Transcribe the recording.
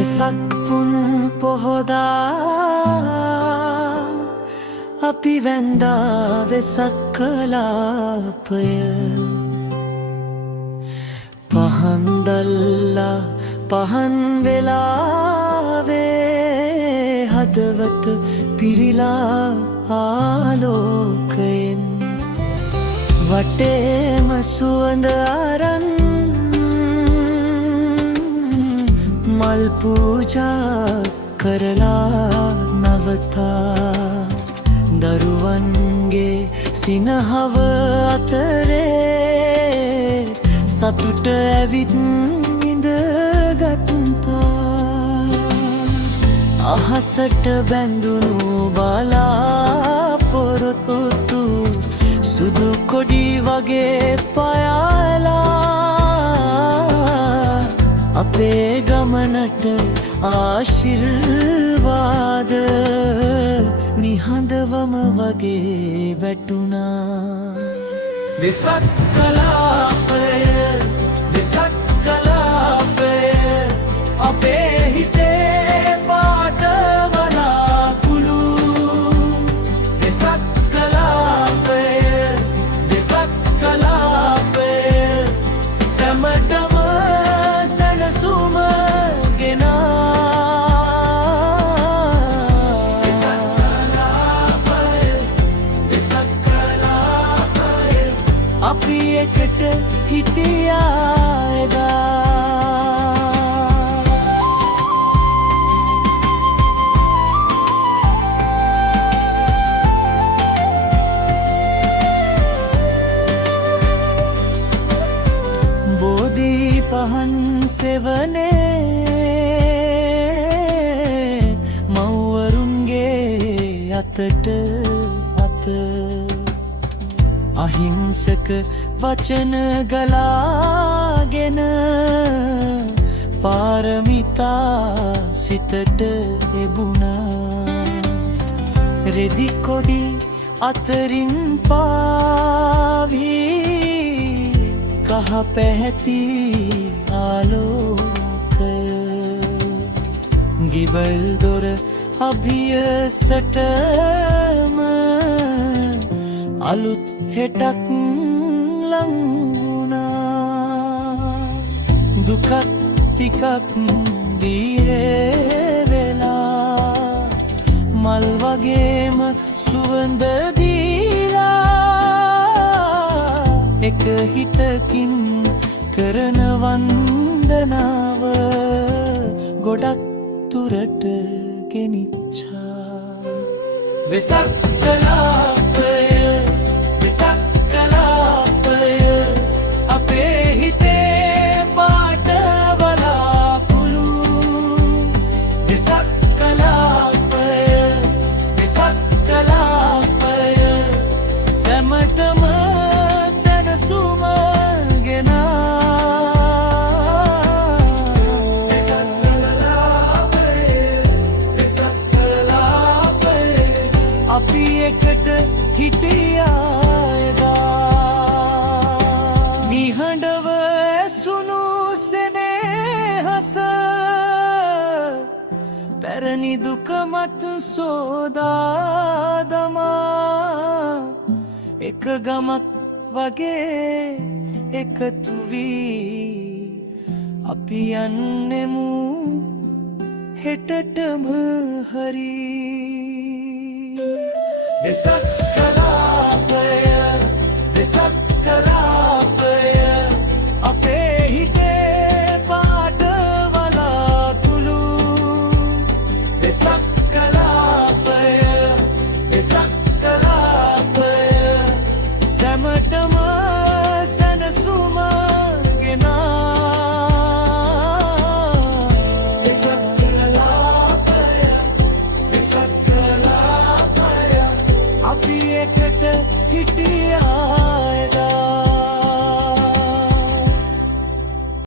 වෙසක් පුන් පොහොදා අපි වැන්දා වෙසක් කලාපය පහන් දැල්ලා පහන් වෙලාවේ හදවත පිරිලා ආලෝකයෙන් වටේම සුවඳ අරන් මල් පූජා කරලා නවතා දරුවන්ගේ සිනහව අතරේ සතුට ඇවිත් ඉඳගත්තා අහසට බැඳුණු බලාපොරොත්තු සුදු කොඩි වගේ පයාලා අපේ ගමනට ආශිර්වාද නිහඬවම වගේ වැටුණා වෙසක් කලාපය වෙසක් කලාපය අපේ හිතේ පාට වලාකුළු වෙසක් කලාපය වෙසක් කලාපය සැමටම සැනසුම අපි එකට හිටියා එදා බෝධි පහන් සෙවනේ මව්වරුන්ගේ අතට අත අහිංසක වචන ගලාගෙන පාරමිතා සිතට එබුණා රෙදි කොඩි අතරින් පාවී කහ පැහැති ආලෝකය ගිබල් දොර අභියසටම අලුත් හෙටක් ලංවුණා දුකක් ටිකක් දියේ වෙලා මල් වගේම සුවඳ දීලා එක හිතකින් කරන වන්දනාව ගොඩක් දුරට ගෙනිච්චා වෙසක් කලාපය වෙසක් කලාපය අපේ හිතේ පාට වලාකුළු වෙසක් කලාපය වෙසක් කලාපය සැමටම සැනසුම ගෙනා වෙසක් කලාපය වෙසක් කලාපය අපි එකට හිටියා එදා නිහඬව ඇසුණු සෙනෙහස පැරණි දුක මත සෝදා දමා එක ගමක් වගේ එකතු වී අපි යන්නෙමු හෙටටම හරි වෙසක් කලාපය වෙසක් කලාපය අපේ හිතේ පාට වලාකුළු වෙසක් කලාපය වෙසක් කලාපය සැමටම සැනසුම